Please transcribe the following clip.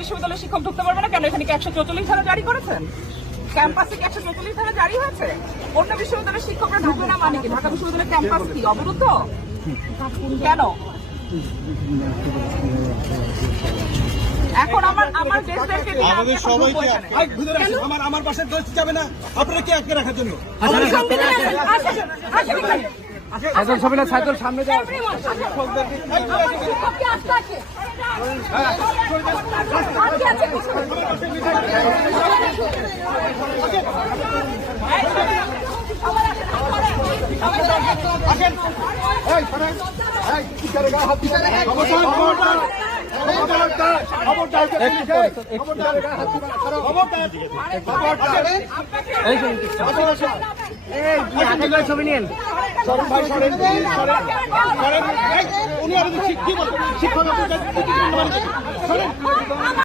বিশ্ববিদ্যালয়ের শিক্ষক ঢুকতে পারবে না কেন? এখানে কি 144 ধারা জারি করেছেন? ক্যাম্পাসে কি 144 ধারা জারি হয়েছে? অন্য বিশ্ববিদ্যালয়ের শিক্ষকরা ঢুকবে না মানে কি? ঢাকা বিশ্ববিদ্যালয়ের ক্যাম্পাস কি অবরুদ্ধ কেন? এখন আমার দেশদেরকে আমাদের সবাইকে আমার পাশে যাবে না, আপনারা কি আটকে রাখার জন্য? সাইদুল সবিনা সাইদুল সামনে যাও। ছবি নিয়েন। উনি শিক্ষক